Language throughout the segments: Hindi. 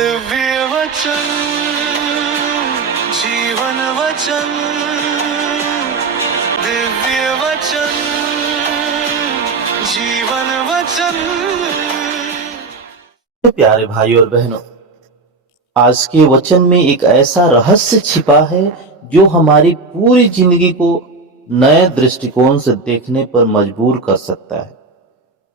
दिव्य वचन जीवन वचन दिव्य वचन जीवन वचन। प्यारे भाई और बहनों, आज के वचन में एक ऐसा रहस्य छिपा है जो हमारी पूरी जिंदगी को नए दृष्टिकोण से देखने पर मजबूर कर सकता है।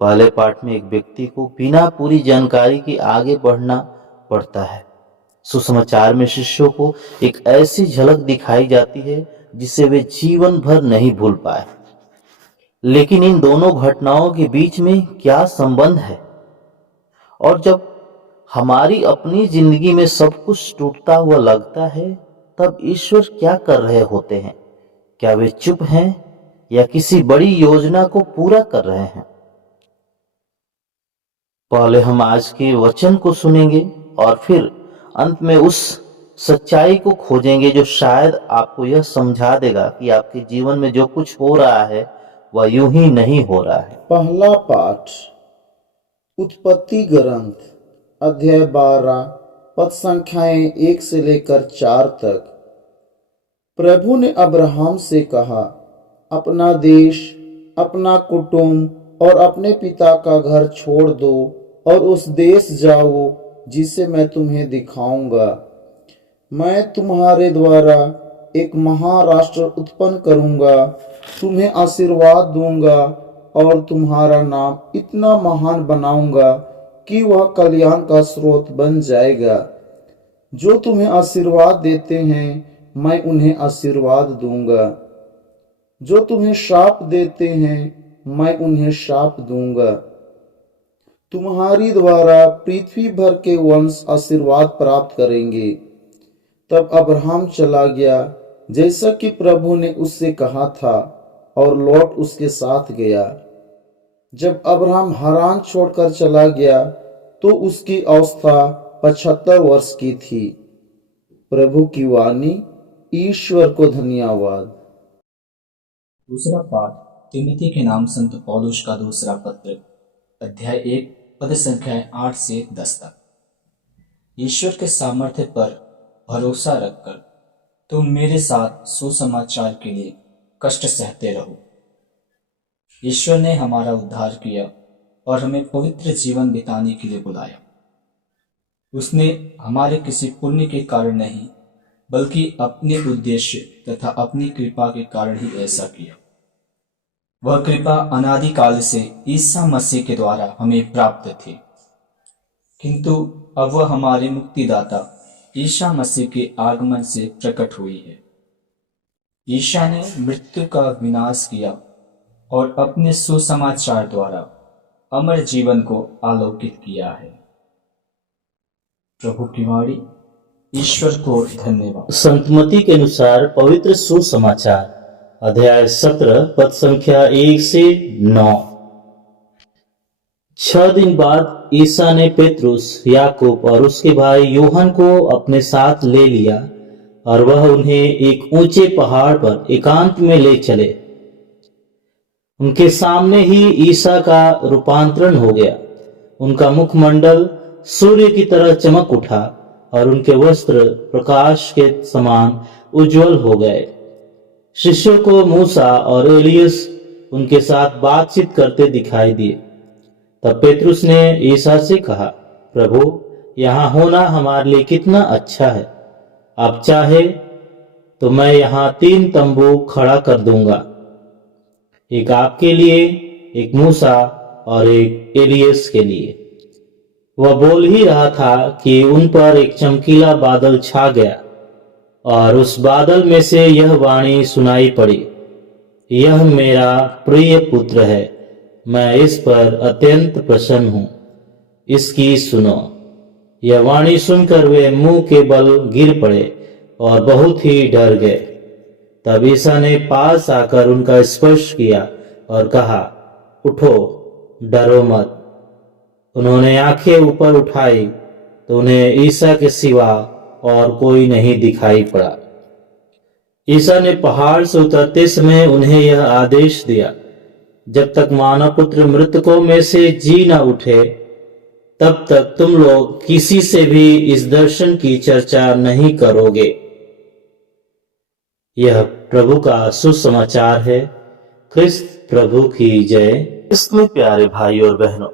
पहले पाठ में एक व्यक्ति को बिना पूरी जानकारी के आगे बढ़ना पड़ता है। सुसमाचार में शिष्यों को एक ऐसी झलक दिखाई जाती है जिसे वे जीवन भर नहीं भूल पाए। लेकिन इन दोनों घटनाओं के बीच में क्या संबंध है? और जब हमारी अपनी जिंदगी में सब कुछ टूटता हुआ लगता है, तब ईश्वर क्या कर रहे होते हैं? क्या वे चुप हैं या किसी बड़ी योजना को पूरा कर रहे हैं? पहले हम आज के वचन को सुनेंगे और फिर अंत में उस सच्चाई को खोजेंगे जो शायद आपको यह समझा देगा कि आपके जीवन में जो कुछ हो रहा है वह यूं ही नहीं हो रहा है। पहला पाठ उत्पत्ति ग्रंथ अध्याय 12 पद संख्याएं 1 से लेकर 4 तक। प्रभु ने अब्राहम से कहा, अपना देश, अपना कुटुंब और अपने पिता का घर छोड़ दो और उस देश जाओ जिसे मैं तुम्हें दिखाऊंगा। मैं तुम्हारे द्वारा एक महाराष्ट्र उत्पन्न करूंगा, तुम्हें आशीर्वाद दूंगा और तुम्हारा नाम इतना महान बनाऊंगा कि वह कल्याण का स्रोत बन जाएगा। जो तुम्हें आशीर्वाद देते हैं मैं उन्हें आशीर्वाद दूंगा, जो तुम्हें शाप देते हैं मैं उन्हें शाप दूंगा। तुम्हारी द्वारा पृथ्वी भर के वंश आशीर्वाद प्राप्त करेंगे। तब अब्राहम चला गया जैसा कि प्रभु ने उससे कहा था और लौट उसके साथ गया। जब अब्राहम हारान छोड़कर चला गया तो उसकी अवस्था 75 वर्ष की थी। प्रभु की वाणी। ईश्वर को धन्यवाद। दूसरा पाठ तिमोथी के नाम संत पौलुस का दूसरा पत्र अध्याय 1 पद संख्या 8 से 10 तक। ईश्वर के सामर्थ्य पर भरोसा रखकर तुम मेरे साथ सुसमाचार के लिए कष्ट सहते रहो। ईश्वर ने हमारा उद्धार किया और हमें पवित्र जीवन बिताने के लिए बुलाया। उसने हमारे किसी पुण्य के कारण नहीं बल्कि अपने उद्देश्य तथा अपनी कृपा के कारण ही ऐसा किया। वह कृपा अनादिकाल से ईसा मसीह के द्वारा हमें प्राप्त थी, किंतु अब वह हमारे मुक्तिदाता ईसा मसीह के आगमन से प्रकट हुई है। ईसा ने मृत्यु का विनाश किया और अपने सुसमाचार द्वारा अमर जीवन को आलोकित किया है। प्रभु की वाणी। ईश्वर को धन्यवाद। संत मत्ती के अनुसार पवित्र सुसमाचार अध्याय 17 पद संख्या 1 से 9। 6 दिन बाद ईसा ने पेतरुस, याकूब और उसके भाई यूहन्ना को अपने साथ ले लिया और वह उन्हें एक ऊंचे पहाड़ पर एकांत में ले चले। उनके सामने ही ईसा का रूपांतरण हो गया। उनका मुखमंडल सूर्य की तरह चमक उठा और उनके वस्त्र प्रकाश के समान उज्जवल हो गए। शिष्यों को मूसा और एलियस उनके साथ बातचीत करते दिखाई दिए। तब पेतरुस ने ईसा से कहा, प्रभु, यहाँ होना हमारे लिए कितना अच्छा है। आप चाहे तो मैं यहाँ 3 तंबू खड़ा कर दूंगा, एक आपके लिए, एक मूसा और एक एलियस के लिए। वह बोल ही रहा था कि उन पर एक चमकीला बादल छा गया और उस बादल में से यह वाणी सुनाई पड़ी, यह मेरा प्रिय पुत्र है, मैं इस पर अत्यंत प्रसन्न हूं, इसकी सुनो। यह वाणी सुनकर वे मुंह के बल गिर पड़े और बहुत ही डर गए। तब ईसा ने पास आकर उनका स्पर्श किया और कहा, उठो, डरो मत। उन्होंने आंखें ऊपर उठाई तो उन्हें ईसा के सिवा और कोई नहीं दिखाई पड़ा। ईसा ने पहाड़ से उतरते समय उन्हें यह आदेश दिया, जब तक मानव पुत्र मृतकों में से जी न उठे तब तक तुम लोग किसी से भी इस दर्शन की चर्चा नहीं करोगे। यह प्रभु का सुसमाचार है। क्रिस्त प्रभु की जय। इसमें प्यारे भाई और बहनों,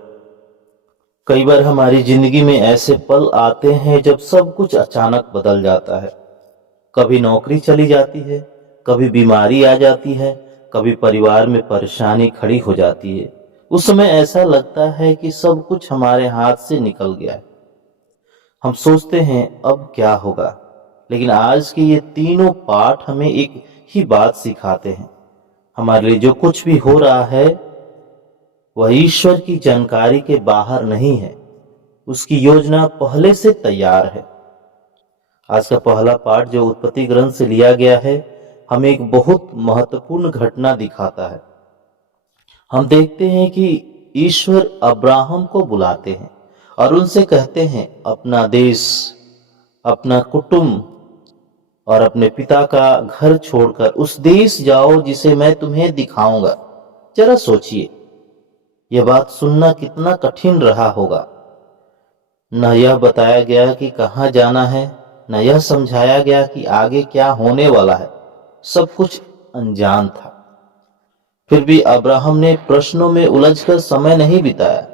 कई बार हमारी जिंदगी में ऐसे पल आते हैं जब सब कुछ अचानक बदल जाता है। कभी नौकरी चली जाती है, कभी बीमारी आ जाती है, कभी परिवार में परेशानी खड़ी हो जाती है। उस समय ऐसा लगता है कि सब कुछ हमारे हाथ से निकल गया है। हम सोचते हैं अब क्या होगा, लेकिन आज के ये तीनों पाठ हमें एक ही बात सिखाते हैं। हमारे लिए जो कुछ भी हो रहा है वह ईश्वर की जानकारी के बाहर नहीं है। उसकी योजना पहले से तैयार है। आज का पहला पाठ जो उत्पत्ति ग्रंथ से लिया गया है, हमें एक बहुत महत्वपूर्ण घटना दिखाता है। हम देखते हैं कि ईश्वर अब्राहम को बुलाते हैं और उनसे कहते हैं अपना देश, अपना कुटुंब और अपने पिता का घर छोड़कर उस देश जाओ जिसे मैं तुम्हें दिखाऊंगा। जरा सोचिए, यह बात सुनना कितना कठिन रहा होगा। न यह बताया गया कि कहाँ जाना है, न यह समझाया गया कि आगे क्या होने वाला है। सब कुछ अनजान था। फिर भी अब्राहम ने प्रश्नों में उलझकर समय नहीं बिताया।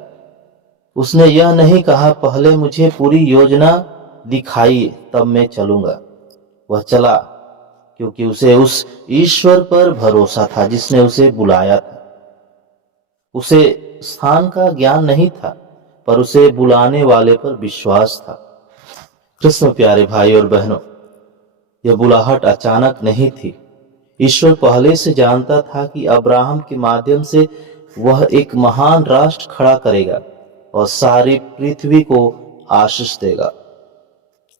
उसने यह नहीं कहा पहले मुझे पूरी योजना दिखाइए तब मैं चलूंगा। वह चला क्योंकि उसे उस ईश्वर पर भरोसा था जिसने उसे बुलाया था। उसे स्थान का ज्ञान नहीं था, पर उसे बुलाने वाले पर विश्वास था। कृष्ण प्यारे भाई और बहनों, यह बुलाहट अचानक नहीं थी। ईश्वर पहले से जानता था कि अब्राहम के माध्यम से वह एक महान राष्ट्र खड़ा करेगा और सारी पृथ्वी को आशीष देगा।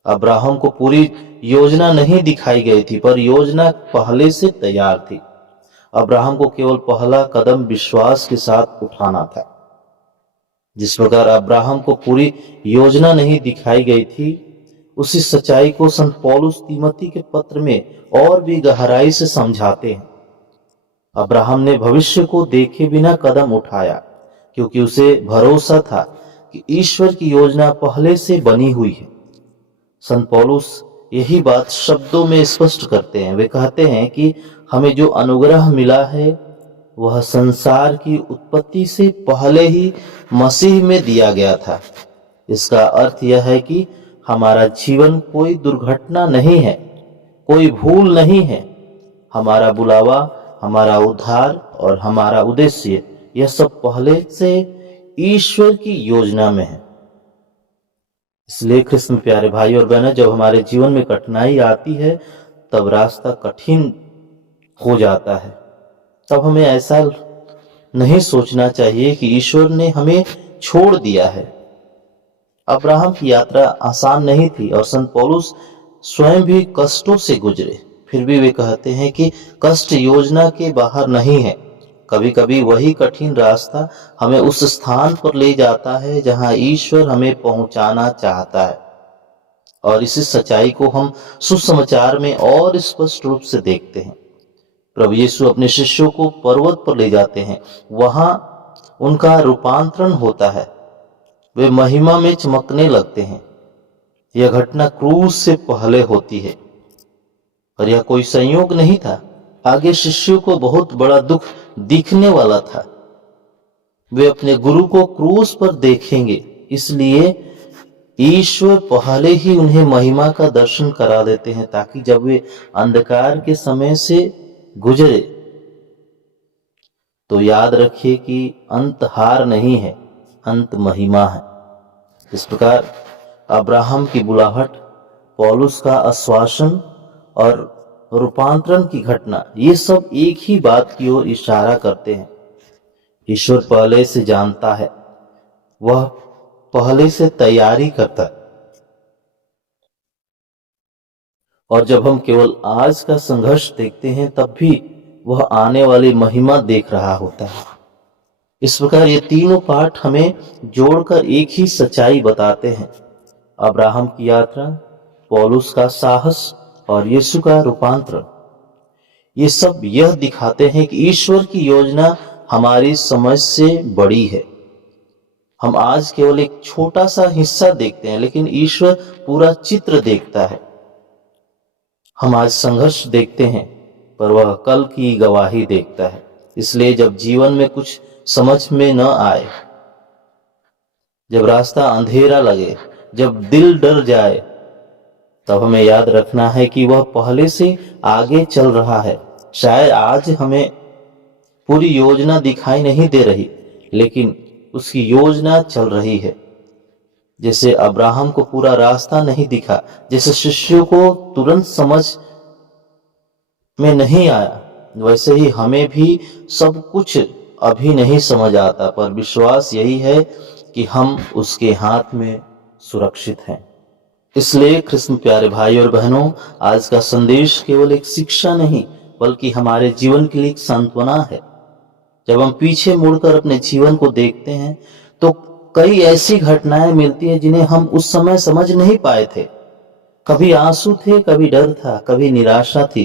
अब्राहम को पूरी योजना नहीं दिखाई गई थी, पर योजना पहले से तैयार थी। अब्राहम को केवल पहला कदम विश्वास के साथ उठाना था। जिस प्रकार अब्राहम को पूरी योजना नहीं दिखाई गई थी, उसी सच्चाई को संत पौलुस तीमोथी के पत्र में और भी गहराई से समझाते हैं। अब्राहम ने भविष्य को देखे बिना कदम उठाया क्योंकि उसे भरोसा था कि ईश्वर की योजना पहले से बनी हुई है। संत पौलुस यही बात शब्दों में स्पष्ट करते हैं। वे कहते हैं कि हमें जो अनुग्रह मिला है वह संसार की उत्पत्ति से पहले ही मसीह में दिया गया था। इसका अर्थ यह है कि हमारा जीवन कोई दुर्घटना नहीं है, कोई भूल नहीं है। हमारा बुलावा, हमारा उद्धार और हमारा उद्देश्य, यह सब पहले से ईश्वर की योजना में है। इसलिए कृष्ण प्यारे भाई और बहनों, जब हमारे जीवन में कठिनाई आती है तब रास्ता कठिन हो जाता है। तब हमें ऐसा नहीं सोचना चाहिए कि ईश्वर ने हमें छोड़ दिया है। अब्राहम की यात्रा आसान नहीं थी और संत पौलुस स्वयं भी कष्टों से गुजरे। फिर भी वे कहते हैं कि कष्ट योजना के बाहर नहीं है। कभी कभी वही कठिन रास्ता हमें उस स्थान पर ले जाता है जहां ईश्वर हमें पहुंचाना चाहता है। और इसी सच्चाई को हम सुसमाचार में और स्पष्ट रूप से देखते हैं। प्रभु यीशु अपने शिष्यों को पर्वत पर ले जाते हैं। वहां उनका रूपांतरण होता है। वे महिमा में चमकने लगते हैं। यह घटना क्रूस से पहले होती है और यह कोई संयोग नहीं था। आगे शिष्यों को बहुत बड़ा दुख दिखने वाला था। वे अपने गुरु को क्रूस पर देखेंगे, इसलिए ईश्वर पहले ही उन्हें महिमा का दर्शन करा देते हैं ताकि जब वे अंधकार के समय से गुजरे तो याद रखिए कि अंत हार नहीं है, अंत महिमा है। इस प्रकार अब्राहम की बुलाहट, पौलुस का आश्वासन और रूपांतरण की घटना, ये सब एक ही बात की ओर इशारा करते हैं। ईश्वर पहले से जानता है, वह पहले से तैयारी करता है। और जब हम केवल आज का संघर्ष देखते हैं तब भी वह आने वाली महिमा देख रहा होता है। इस प्रकार ये तीनों पाठ हमें जोड़कर एक ही सच्चाई बताते हैं। अब्राहम की यात्रा, पौलुस का साहस और यीशु का रूपांतरण, ये सब यह दिखाते हैं कि ईश्वर की योजना हमारी समझ से बड़ी है। हम आज केवल एक छोटा सा हिस्सा देखते हैं, लेकिन ईश्वर पूरा चित्र देखता है। हम आज संघर्ष देखते हैं, पर वह कल की गवाही देखता है। इसलिए जब जीवन में कुछ समझ में न आए, जब रास्ता अंधेरा लगे, जब दिल डर जाए, तब हमें याद रखना है कि वह पहले से आगे चल रहा है। शायद आज हमें पूरी योजना दिखाई नहीं दे रही, लेकिन उसकी योजना चल रही है। जैसे अब्राहम को पूरा रास्ता नहीं दिखा, जैसे शिष्यों को तुरंत समझ में नहीं आया, वैसे ही हमें भी सब कुछ अभी नहीं समझ आता, पर विश्वास यही है कि हम उसके हाथ में सुरक्षित हैं। इसलिए कृष्ण प्यारे भाई और बहनों, आज का संदेश केवल एक शिक्षा नहीं, बल्कि हमारे जीवन के लिए एक सांत्वना है। जब हम पीछे मुड़कर अपने जीवन को देखते हैं, तो कई ऐसी घटनाएं मिलती हैं जिन्हें हम उस समय समझ नहीं पाए थे। कभी आंसू थे, कभी डर था, कभी निराशा थी,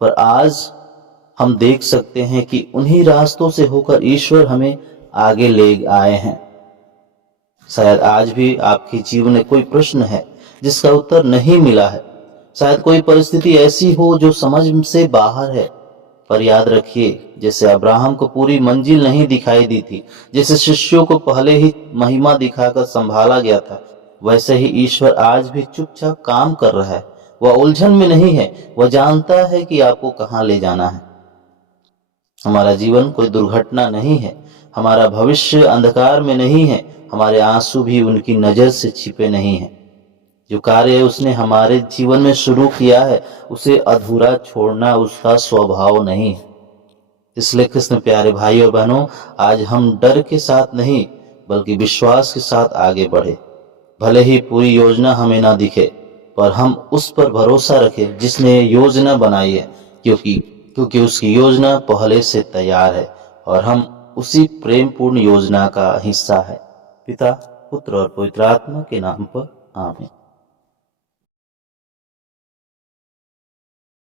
पर आज हम देख सकते हैं कि उन्हीं रास्तों से होकर ईश्वर हमें आगे ले आए हैं। शायद आज भी आपके जीवन में कोई प्रश्न है जिसका उत्तर नहीं मिला है। शायद कोई परिस्थिति ऐसी हो जो समझ से बाहर है, पर याद रखिए, जैसे अब्राहम को पूरी मंजिल नहीं दिखाई दी थी, जैसे शिष्यों को पहले ही महिमा दिखाकर संभाला गया था, वैसे ही ईश्वर आज भी चुपचाप काम कर रहा है। वह उलझन में नहीं है, वह जानता है कि आपको कहां ले जाना है। हमारा जीवन कोई दुर्घटना नहीं है, हमारा भविष्य अंधकार में नहीं है, हमारे आंसू भी उनकी नजर से छिपे नहीं हैं। जो कार्य उसने हमारे जीवन में शुरू किया है, उसे अधूरा छोड़ना उसका स्वभाव नहीं है। इसलिए कृष्ण प्यारे भाई और बहनों, आज हम डर के साथ नहीं, बल्कि विश्वास के साथ आगे बढ़े। भले ही पूरी योजना हमें ना दिखे, पर हम उस पर भरोसा रखें जिसने योजना बनाई है, क्योंकि उसकी योजना पहले से तैयार है और हम उसी प्रेम पूर्ण योजना का हिस्सा है। पिता, पुत्र और पवित्र आत्मा के नाम पर आमीन।